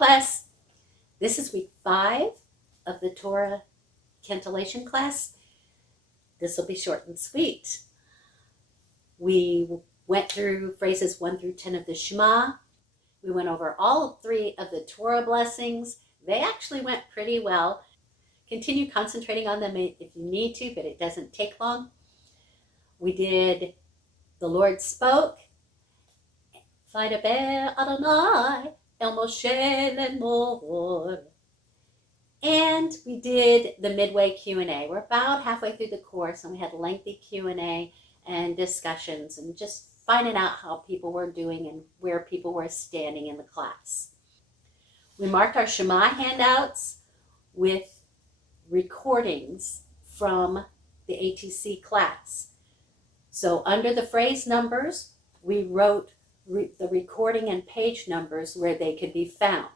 class. This is week 5 of the Torah Cantillation class. This will be short and sweet. We went through phrases 1 through 10 of the Shema. We went over all 3 of the Torah blessings. They actually went pretty well. Continue concentrating on them if you need to, but it doesn't take long. We did the Lord spoke. Vaydaber Adonai el Moshe lemor. And we did the midway Q&A. We're about halfway through the course, and we had lengthy Q&A and discussions and just finding out how people were doing and where people were standing in the class. We marked our Shema handouts with recordings from the ATC class. So under the phrase numbers, we wrote the recording and page numbers where they could be found.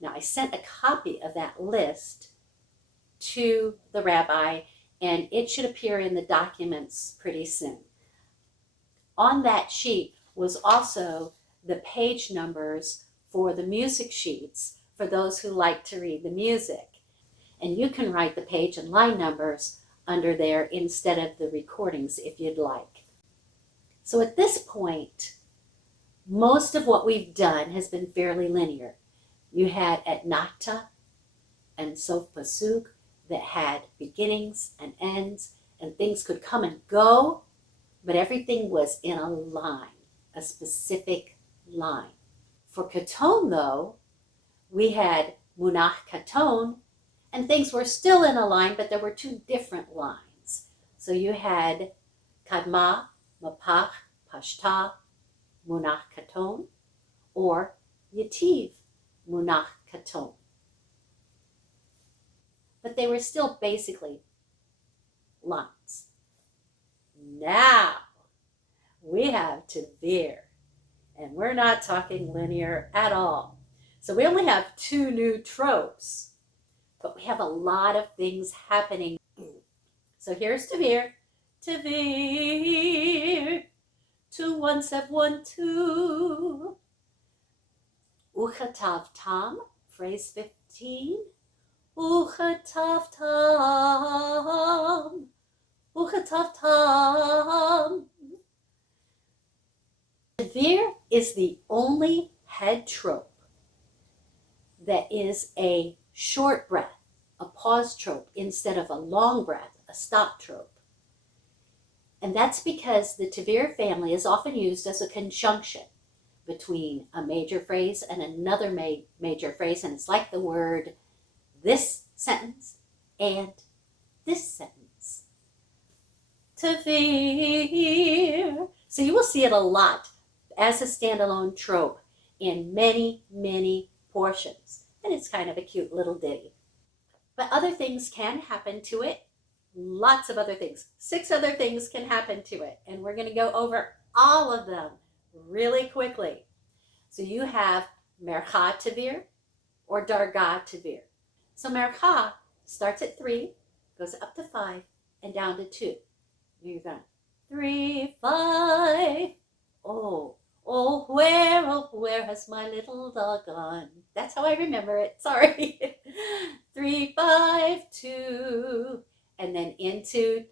Now, I sent a copy of that list to the rabbi, and it should appear in the documents pretty soon. On that sheet was also the page numbers for the music sheets for those who like to read the music. And you can write the page and line numbers under there instead of the recordings if you'd like. So at this point, most of what we've done has been fairly linear. You had Etnata and Sof Pasuk that had beginnings and ends, and things could come and go, but everything was in a line, a specific line. For Katon, though, we had Munach Katon, and things were still in a line, but there were 2 different lines. So you had Kadma, Mapach, Pashta, Munach Katon, or Yativ, Munach Katon. But they were still basically lines. Now we have Tevir, and we're not talking linear at all. So we only have 2 new tropes, but we have a lot of things happening. So here's Tevir. Tevir, 2 1 7 1 2. Uchatav tam, phrase 15. Uchatav tam, uchatav tam. Tevir is the only head trope that is a short breath, a pause trope, instead of a long breath, a stop trope. And that's because the Tevir family is often used as a conjunction between a major phrase and another major phrase, and it's like the word this sentence and this sentence. Tevir. So you will see it a lot as a standalone trope in many, many portions. And it's kind of a cute little ditty. But other things can happen to it. Lots of other things. 6 other things can happen to it. And we're going to go over all of them really quickly. So you have Mercha Tevir or Darga Tevir. So Mercha starts at 3, goes up to 5, and down to 2. You're going 3, 5. Oh, where has my little dog gone? That's how I remember it. Sorry. 3, 5, 2. And then into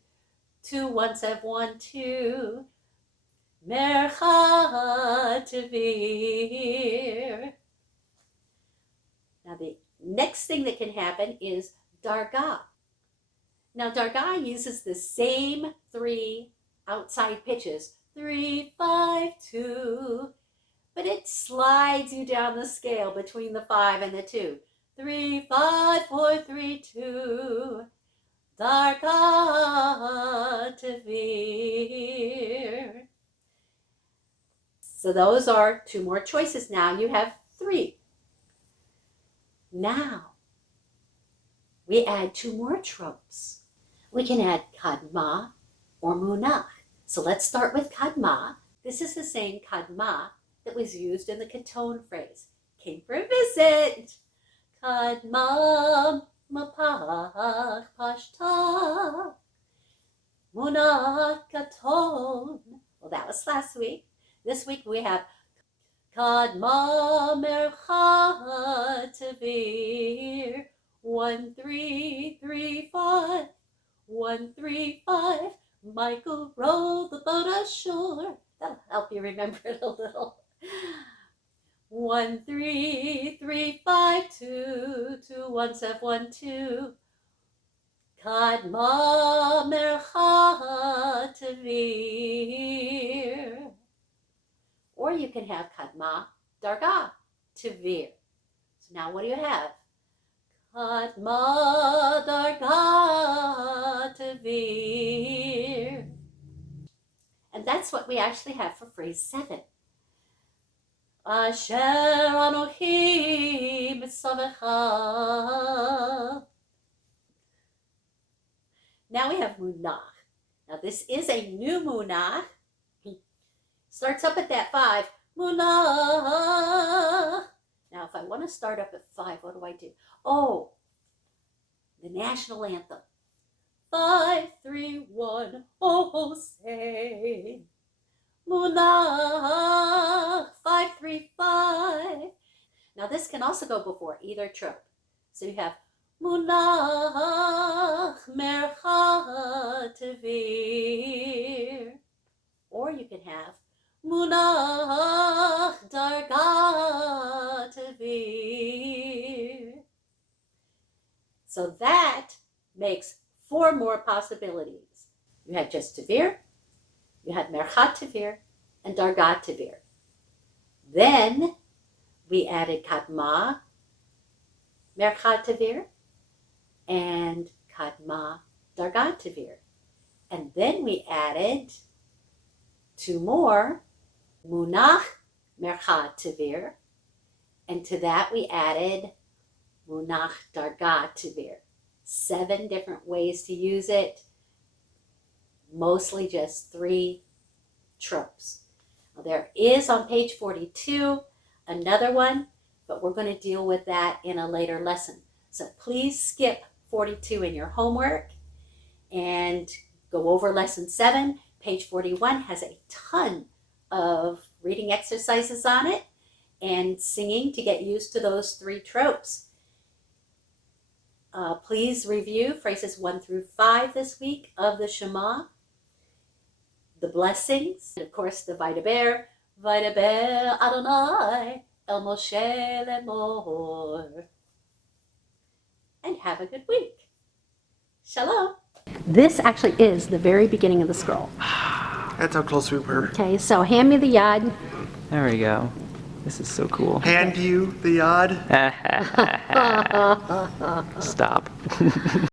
2 1 7 1 2. Mercha Tevir. Now the next thing that can happen is Darga. Now Darga uses the same 3 outside pitches, 3 5 2, but it slides you down the scale between the 5 and the 2. 3 5 4 3 2. Darga Tevir. So those are 2 more choices. Now you have 3. Now we add 2 more tropes. We can add Kadma or Munach. So let's start with Kadma. This is the same Kadma that was used in the Katon phrase. Came for a visit. Kadma Mapach Pashta Munach Katon. Well, that was last week. This week we have Kadma Mercha Tevir. 1, 3, 3, 5. 1, 3, 5. Michael rowed the boat ashore. That'll help you remember it a little. 1, 3, 3, 5, 2, 2, 1, 7, 1, 2. Kadma Mercha Tevir. Or you can have Kadma Darga Tevir. So now what do you have? Kadma Darga Tevir. And that's what we actually have for phrase 7. Asher Anohi Mitzavecha. Now we have Munach. Now this is a new Munach. Starts up at that 5. Munach. Now if I want to start up at 5, what do I do? Oh, the national anthem. 5, 3, 1, oh say. Munach, 5, 3, 5. Now this can also go before either trope. So you have Munach Mercha Tevir. Or you can have Munach Darga Tevir. So that makes 4 more possibilities. You had just Tevir, you had Mercha Tevir, and Darga Tevir. Then we added Kadma Mercha Tevir and Kadma Darga Tevir. And then we added 2 more, Munach Mercha Tevir, and to that we added Munach Darga Tevir. 7 different ways to use it, mostly just 3 tropes. Now, there is on page 42 another one, but we're going to deal with that in a later lesson. So please skip 42 in your homework and go over lesson 7. Page 41 has a ton of reading exercises on it and singing to get used to those 3 tropes. Please review phrases 1 through 5 this week of the Shema, the blessings, and of course the Vaydaber Adonai El Moshe Lemor. And have a good week. Shalom. This actually is the very beginning of the scroll. That's how close we were. Okay, so hand me the yad. There we go. This is so cool. Hand you the yod. Stop.